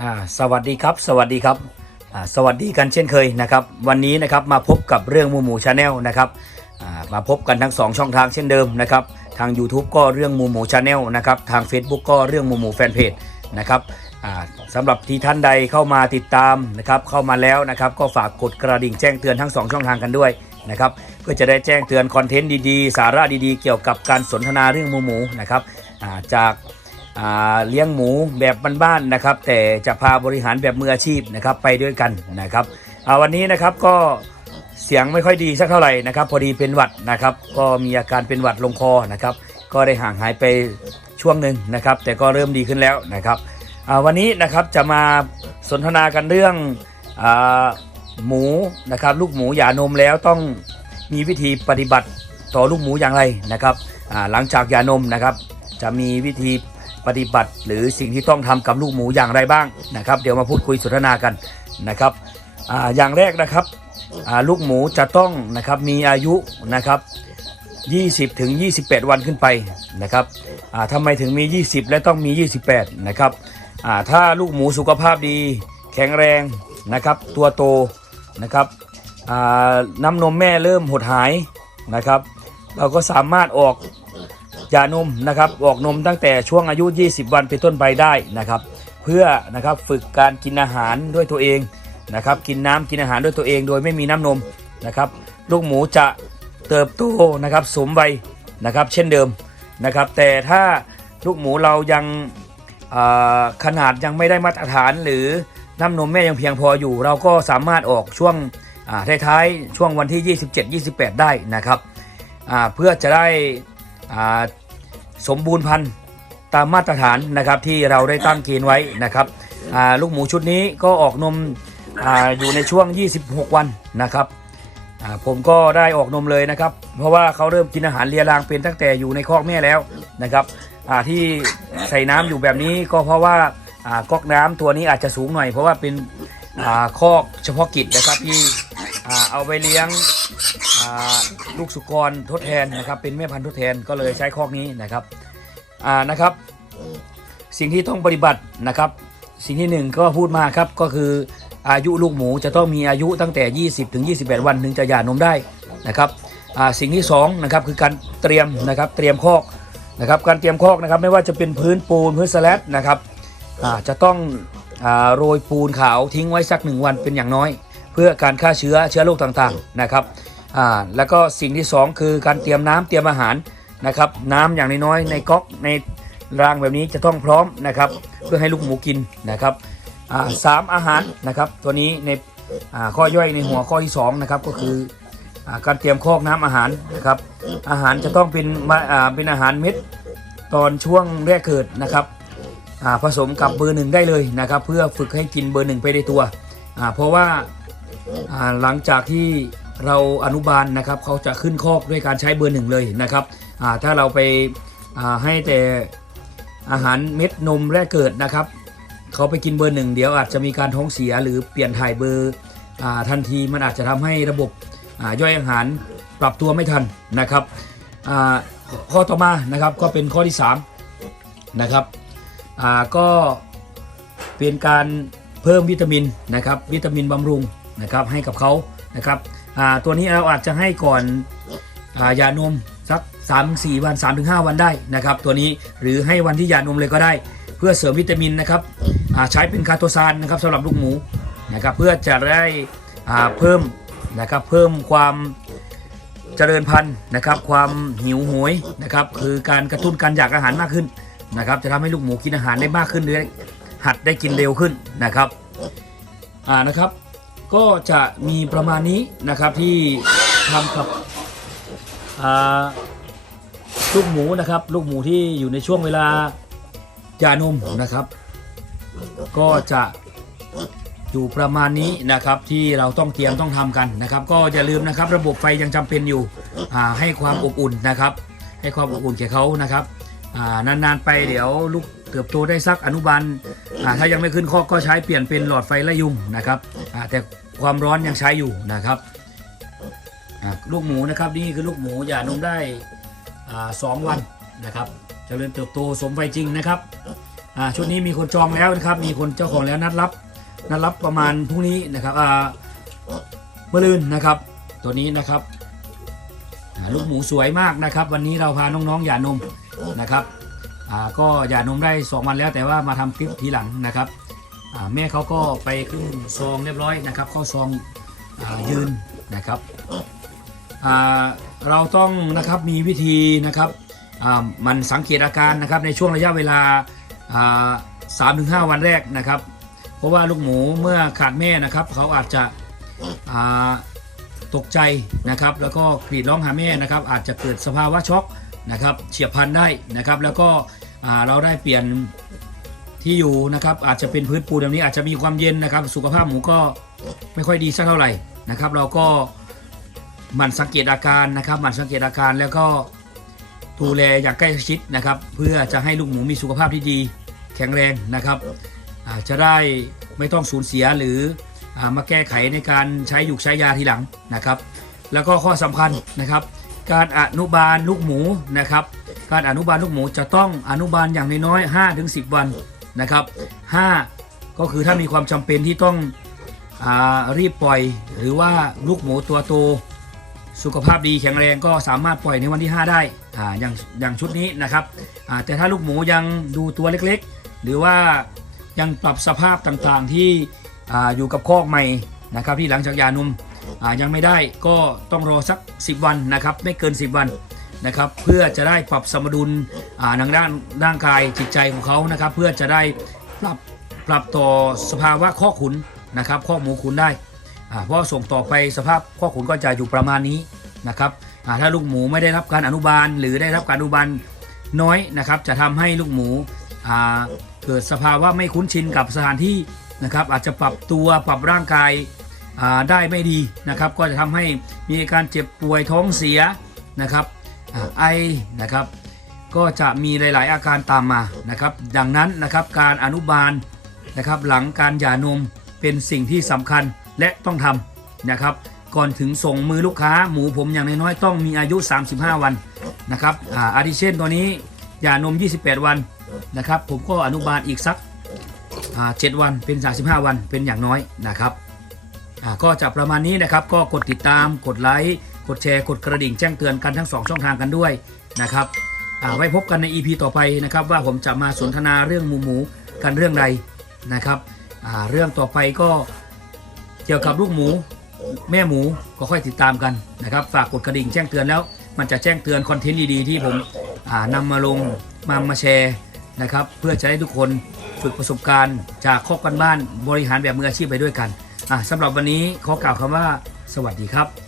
อ่าสวัสดีครับ สวัสดีครับอ่าสวัสดีกันเช่นเคยนะครับ วันนี้นะครับมาพบกับเรื่องหมูหมูชาแนลนะครับอ่ามาพบกันทั้ง 2 ช่องทางเช่นเดิมนะครับ ทาง YouTube ก็เรื่องหมูหมูชาแนลนะครับ ทาง Facebook ก็เรื่องหมูหมูแฟนเพจนะครับสำหรับที่ท่านใดเข้ามาติดตามนะครับ เข้ามาแล้วนะครับ ก็ฝากกดกระดิ่งแจ้งเตือนทั้ง 2 ช่องทางกันด้วยนะครับเพื่อจะได้แจ้งเตือนคอนเทนต์ดีๆ สาระดีๆ เกี่ยวกับการสนทนาเรื่องหมูหมูนะครับจาก เลี้ยงหมูแบบบ้านๆนะครับ แต่จะพาบริหารแบบมืออาชีพนะครับไปด้วยกันนะครับวันนี้นะครับก็เสียงไม่ค่อยดีสักเท่าไหร่นะครับพอดีเป็นหวัดนะครับก็มีอาการเป็นหวัดลงคอนะครับก็ได้ห่างหายไปช่วงหนึ่งนะครับแต่ก็เริ่มดีขึ้นแล้วนะครับวันนี้นะครับจะมาสนทนากันเรื่องอหมูนะครับลูกหมูหย่านมแล้วต้องมีวิธีปฏิบัติต่อลูกหมูอย่างไรนะครับหลังจากหย่านมนะครับจะมีวิธี ปฏิบัติ หรือสิ่งที่ต้องทำกับลูกหมูอย่างไรบ้างนะครับ เดี๋ยวมาพูดคุยสนทนากันนะครับออย่างแรกนะครับลูกหมูจะต้องนะครับมีอายุนะครับ20ถึง28 วันขึ้นไปนะครับทำไมถึงมี 20 และต้องมี 28นะครับถ้าลูกหมูสุขภาพดีแข็งแรงนะครับตัวโตนะครับน้ำนมแม่เริ่มหดหายนะครับ เราก็สามารถออก ยานมนะครับออกนมตั้งแต่ช่วงอายุ 20 วันเป็นต้นไปได้นะครับ เพื่อนะครับฝึกการกินอาหารด้วยตัวเองนะครับกินน้ำกินอาหารด้วยตัวเองโดยไม่มีน้ำนมนะครับ ลูกหมูจะเติบโตนะครับสมวัยนะครับเช่นเดิมนะครับ แต่ถ้าลูกหมูเรายังขนาดยังไม่ได้มาตรฐานหรือน้ำนมแม่ยังเพียงพออยู่ เราก็สามารถออกช่วงท้ายๆช่วงวันที่ 27-28 ได้นะครับเพื่อจะได้ สมบูรณ์พันธุ์ตามมาตรฐานนะครับที่เราได้ตั้งเกณฑ์ไว้นะครับลูกหมูชุดนี้ก็ออกนมออยู่ในช่วง 26 วันนะครับผมก็ได้ออกนมเลยนะครับ เพราะว่าเขาเริ่มกินอาหารเลียรางเป็นตั้งแต่อยู่ในคอกแม่แล้วนะครับที่ใส่น้ำอยู่แบบนี้ก็เพราะว่าก๊อกน้ำตัวนี้อาจจะสูงหน่อย เพราะว่าเป็นคอกเฉพาะกิจนะครับที่เอาไปเลี้ยง ลูกสุกรทดแทนนะครับ เป็นแม่พันธุ์ทดแทนก็เลยใช้คอกนี้นะครับอ่านะครับ สิ่งที่ต้องปฏิบัตินะครับ สิ่งที่หนึ่งก็พูดมาครับก็คืออายุลูกหมูจะต้องมีอายุตั้งแต่ 20 ถึง 28 วันถึงจะหย่านมได้นะครับอ่าสิ่งที่สองนะครับคือการเตรียมนะครับเตรียมคอกนะครับการเตรียมคอกนะครับไม่ว่าจะเป็นพื้นปูนพื้นสแลตนะครับอ่าจะต้องอ่าโรยปูนขาวทิ้งไว้สักหนึ่งวันเป็นอย่างน้อย เพื่อการฆ่าเชื้อเชื้อโรคต่างๆนะครับ อ่าแล้วก็สิ่งที่ 2 คือการเตรียมน้ำเตรียมอาหารนะครับ น้ำอย่างน้อยๆในก๊อกในรางแบบนี้จะต้องพร้อมนะครับ เพื่อให้ลูกหมูกินนะครับอ่าสามอาหารนะครับ ตัวนี้ในอ่าข้อย่อยในหัวข้อที่2นะครับก็คืออาการเตรียมคอกน้ำอาหารนะครับ อาหารจะต้องเป็นอ่าเป็นอาหารเม็ดตอนช่วงแรกเกิดนะครับอ่าผสมกับเบอร์หนึ่งได้เลยนะครับ เพื่อฝึกให้กินเบอร์หนึ่งไปในตัวอ่าเพราะว่าอ่าหลังจากที่ เราอนุบาลนะครับเขาจะขึ้นคอกด้วยการใช้เบอร์หนึ่งเลยนะครับถ้าเราไปให้แต่อาหารเม็ดนมแรกเกิดนะครับเขาไปกินเบอร์หนึ่งเดี๋ยวอาจจะมีการท้องเสียหรือเปลี่ยนถ่ายเบอร์อทันทีมันอาจจะทำให้ระบบย่อยอาหารปรับตัวไม่ทันนะครับข้อต่อมานะครับก็เป็นข้อที่3นะครับก็เป็นการเพิ่มวิตามินนะครับวิตามินบำรุงนะครับให้กับเขานะครับ อ่าตัวนี้เราอาจจะให้ก่อนอายานมสัก3 4วัน3-5วันได้นะครับตัวนี้หรือให้วันที่ยานมเลยก็ได้ เพื่อเสริมวิตามินนะครับอ่าใช้เป็นคาโตซานนะครับสำหรับลูกหมูนะครับเพื่อจะได้อ่าเพิ่มนะครับเพิ่มความเจริญพันธุ์นะครับ ความหิวโหยนะครับคือการกระตุ้นการอยากอาหารมากขึ้นนะครับจะทำให้ลูกหมูกินอาหารได้มากขึ้นหรือหัดได้กินเร็วขึ้นนะครับอ่านะครับ ก็จะมีประมาณนี้นะครับที่ทำกับลูกหมูนะครับ ลูกหมูที่อยู่ในช่วงเวลายานมนะครับ ก็จะอยู่ประมาณนี้นะครับที่เราต้องเตรียมต้องทำกันนะครับ ก็อย่าลืมนะครับ ระบบไฟยังจำเป็นอยู่ให้ความอบอุ่นนะครับ ให้ความอบอุ่นแก่เขานะครับ นานๆไปเดี๋ยวลูกเติบโตได้สักอนุบาลอ่าถ้ายังไม่ขึ้นข้อก็ใช้เปลี่ยนเป็นหลอดไฟไล่ยุงนะครับอ่าแต่ความร้อนยังใช้อยู่นะครับอ่าลูกหมูนะครับนี่คือลูกหมูหย่านมได้อ่าสองวันนะครับเจริญเติบโตสมไฟจริงนะครับอ่าชุดนี้มีคนจองแล้วนะครับ มีคนเจ้าของแล้วนัดรับนัดรับประมาณพรุ่งนี้นะครับอ่าเมื่อลืนนะครับ ตัวนี้นะครับอ่าลูกหมูสวยมากนะครับ วันนี้เราพาน้องๆหย่านม นะครับก็หย่านมได้สองวันแล้วแต่ว่ามาทำคลิปทีหลังนะครับแม่เขาก็ไปขึ้นซองเรียบร้อยนะครับเข้าซองอยืนนะครับเราต้องนะครับมีวิธีนะครับมันสังเกตอาการนะครับในช่วงระยะเวลาสามถึงห้าวันแรกนะครับ เพราะว่าลูกหมูเมื่อขาดแม่นะครับเขาอาจจะตกใจนะครับ แล้วก็กรีดร้องหาแม่นะครับ อาจจะเกิดสภาวะช็อก นะครับเฉียบพลันได้นะครับ แล้วก็เราได้เปลี่ยนที่อยู่นะครับอาจจะเป็นพื้นปูนแบบนี้อาจจะมีความเย็นนะครับ สุขภาพหมูก็ไม่ค่อยดีสักเท่าไหร่นะครับ เราก็หมันสังเกตอาการนะครับหมันสังเกตอาการแล้วก็ดูแลอย่างใกล้ชิดนะครับ เพื่อจะให้ลูกหมูมีสุขภาพที่ดีแข็งแรงนะครับอาจะได้ไม่ต้องสูญเสียหรืออมาแก้ไขในการใช้ยุกใช้ยาทีหลังนะครับ แล้วก็ข้อสำคัญนะครับ การอนุบาลลูกหมูนะครับ การอนุบาลลูกหมูจะต้องอนุบาลอย่างน้อยๆ5ถึง10 วันนะครับ5ก็คือถ้ามีความจำเป็นที่ต้องอรีบปล่อย หรือว่าลูกหมูตัวโตสุขภาพดีแข็งแรงก็สามารถปล่อยในวันที่ 5 ได้อ่าอย่างอย่างชุดนี้นะครับอ่าแต่ถ้าลูกหมูยังดูตัวเล็กๆ หรือว่ายังปรับสภาพต่างๆที่อ่าอยู่กับคอกใหม่นะครับที่หลังจากยานุ่ม ยังไม่ได้ก็ต้องรอสัก 10 วันนะครับไม่เกิน 10 วันนะครับเพื่อจะได้ปรับสมดุลทางด้านร่างกายจิตใจของเขานะครับ เพื่อจะได้ปรับปรับต่อสภาวะข้อขุนนะครับข้อหมูขุนได้เพราะส่งต่อไปสภาพข้อขุนก็จะอยู่ประมาณนี้นะครับถ้าลูกหมูไม่ได้รับการอนุบาล หรือได้รับการอนุบาลน้อยนะครับ จะทำให้ลูกหมูเกิดสภาวะไม่คุ้นชินกับสถานที่นะครับ อาจจะปรับตัวปรับร่างกาย ได้ไม่ดีนะครับ ก็จะทำให้มีอาการเจ็บป่วยท้องเสียนะครับไอนะครับก็จะมีหลาย ๆ อาการตามมานะครับ ดังนั้นนะครับการอนุบาลนะครับหลังการหย่านมเป็นสิ่งที่สำคัญและต้องทำนะครับ ก่อนถึงส่งมือลูกค้าหมูผมอย่างน้อยๆต้องมีอายุ 35 วันนะครับอ่าอาทิเช่นตัวนี้หย่านม 28 วันนะครับ ผมก็อนุบาลอีกสักอ่า7วันเป็น 35 วันเป็นอย่างน้อยนะครับ ก็จะประมาณนี้นะครับ ก็กดติดตามกดไลค์กดแชร์กดกระดิ่งแจ้งเตือนกันทั้งสองช่องทางกันด้วยนะครับอ่าไว้พบกันใน EP ต่อไปนะครับ ว่าผมจะมาสนทนาเรื่องหมูหมูกันเรื่องใดนะครับอ่าเรื่องต่อไปก็เกี่ยวกับลูกหมู แม่หมูก็ค่อยติดตามกันนะครับ ฝากกดกระดิ่งแจ้งเตือนแล้ว มันจะแจ้งเตือนคอนเทนต์ดีๆที่ผมอ่านำมาลงมามาแชร์นะครับ เพื่อจะให้ทุกคนฝึกประสบการณ์จากข้อกันบ้านบริหารแบบมืออาชีพไปด้วยกัน อะสำหรับวันนี้ขอกล่าวคำว่า สวัสดีครับ